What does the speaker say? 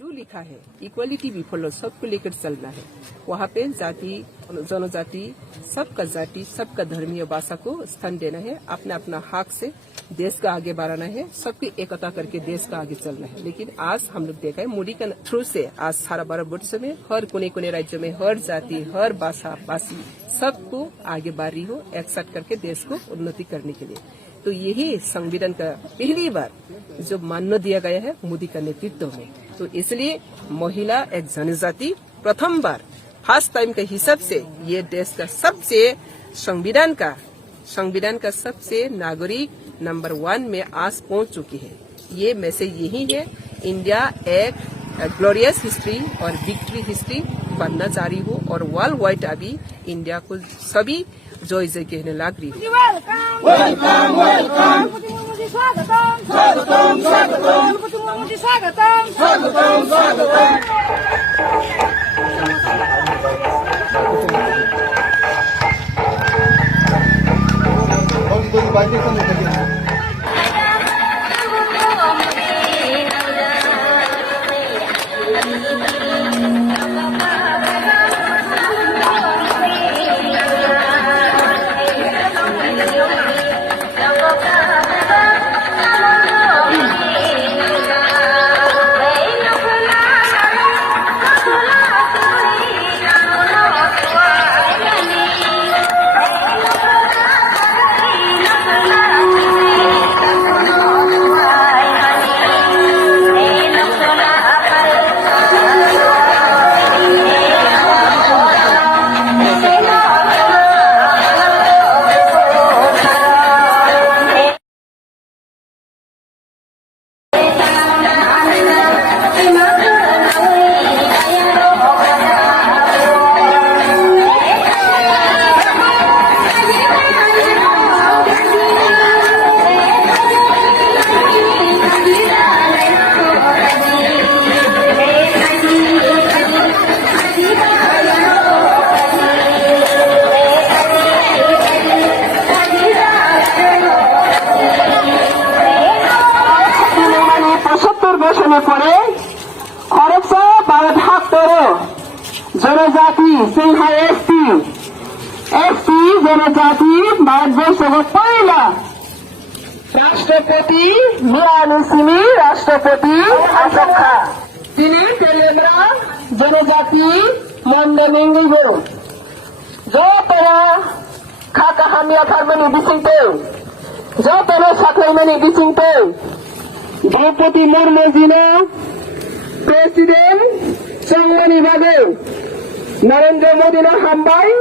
जो लिखा है इक्वालिटी भी फॉलो सबको लेकर चलना है। वहाँ पे जाति जनजाति सबका जाति सबका धर्मीय भाषा को स्थान देना है। अपना अपना हक से देश का आगे बढ़ाना है। सबकी एकता करके देश का आगे चलना है। लेकिन आज हम लोग देखा है मोदी का थ्रू से आज सारा 12 वर्ष में हर कोने राज्य में हर जाति हर भाषा भाषी सबको आगे बढ़ रही हो एक साथ करके देश को उन्नति करने के लिए। तो यही संविधान का पहली बार जो मान्य दिया गया है मोदी का नेतृत्व में। तो इसलिए महिला एक जनजाति प्रथम बार फर्स्ट टाइम के हिसाब से ये देश का सबसे संविधान का सबसे नागरिक नंबर 1 में आज पहुंच चुकी है। ये मैसेज यही है, इंडिया एक ग्लोरियस हिस्ट्री और विक्ट्री हिस्ट्री बनना जा रही हो और वर्ल्ड वाइड अभी इंडिया को सभी जय जय कहने लग रही है। वेलकम वेलकम स्वागतम स्वागतम स्वागतम स्वागतम स्वागतम स्वागतम। করে খরচ 12 जनजाति सिंह एसटी जनजाति भारतवर्षको पहिला राष्ट्रपति मिरानुसिमी राष्ट्रपति आसक्खा तिनी तेलेन्द्र जनजाति मण्डलिङ्गो जो तेरा खाका हामिया फार्मनी बिसिङते जो तेरा साख्लैमनी बिसिङते द्रौपदी मुर्मू जीना प्रेसिडेंट संगमनी बागे नरेंद्र मोदी ना हम्बाई